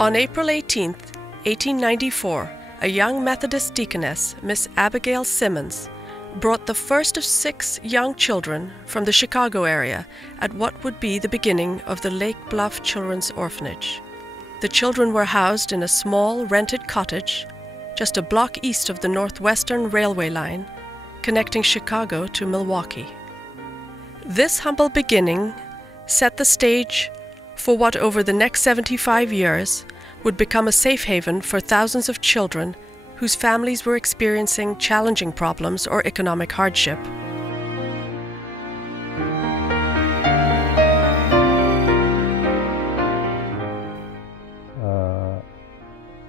On April 18, 1894, a young Methodist deaconess, Miss Abigail Simmons, brought the first of 6 young children from the Chicago area at what would be the beginning of the Lake Bluff Children's Orphanage. The children were housed in a small rented cottage just a block east of the Northwestern Railway line connecting Chicago to Milwaukee. This humble beginning set the stage for what over the next 75 years would become a safe haven for thousands of children whose families were experiencing challenging problems or economic hardship.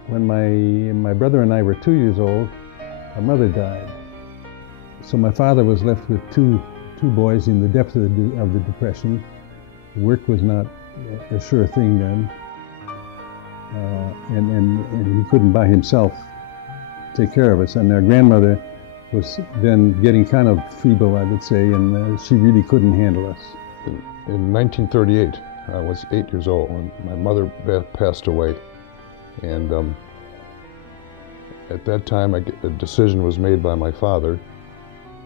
When my brother and I were 2 years old, our mother died. So my father was left with two boys in the depth of the Depression. Work was not a sure thing then. And he couldn't by himself take care of us. And our grandmother was then getting kind of feeble, I would say, and she really couldn't handle us. In 1938, I was 8 years old when my mother passed away. And at that time, a decision was made by my father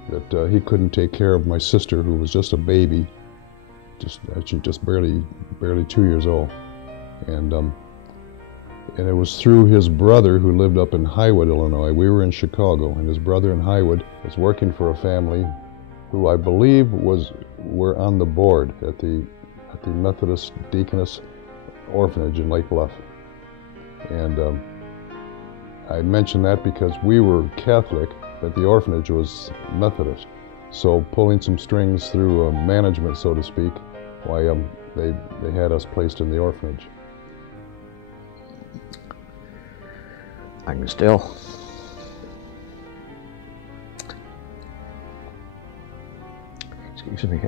that he couldn't take care of my sister, who was just a baby, just barely 2 years old. And it was through his brother, who lived up in Highwood, Illinois. We were in Chicago, and his brother in Highwood was working for a family who I believe were on the board at the Methodist Deaconess Orphanage in Lake Bluff. And I mention that because we were Catholic, but the orphanage was Methodist. So pulling some strings through management, so to speak, why they had us placed in the orphanage. I can still. Excuse me.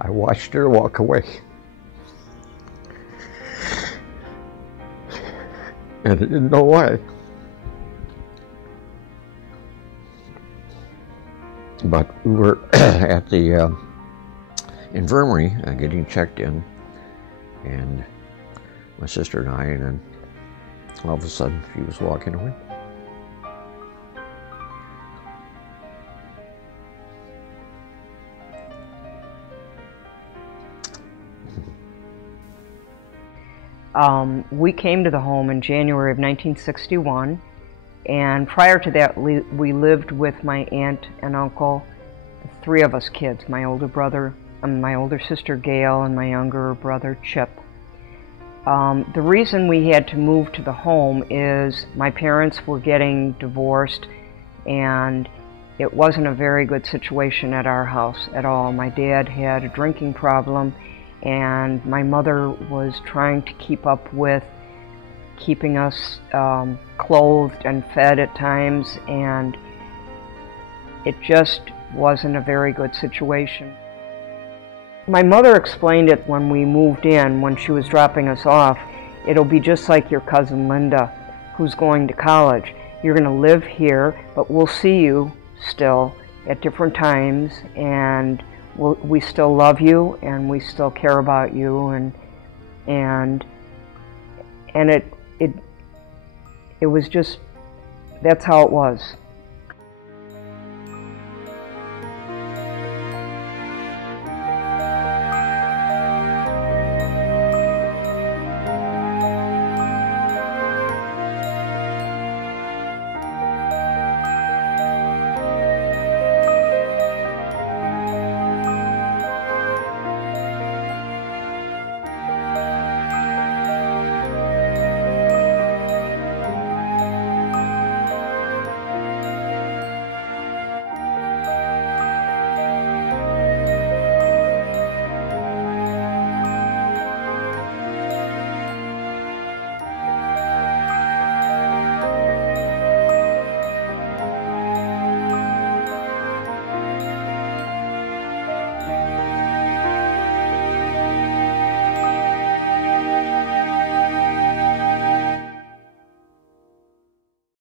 I watched her walk away. And I didn't know why. But we were at the infirmary getting checked in, and my sister and I, and then all of a sudden she was walking away. We came to the home in January of 1961, and prior to that we lived with my aunt and uncle, 3 of us kids, my older brother, my older sister Gail, and my younger brother Chip. The reason we had to move to the home is my parents were getting divorced, and it wasn't a very good situation at our house at all. My dad had a drinking problem, and my mother was trying to keep up with keeping us clothed and fed at times, and it just wasn't a very good situation. My mother explained it when we moved in, when she was dropping us off. It'll be just like your cousin Linda, who's going to college. You're going to live here, but we'll see you still at different times, and we still love you, and we still care about you, and it was just, that's how it was.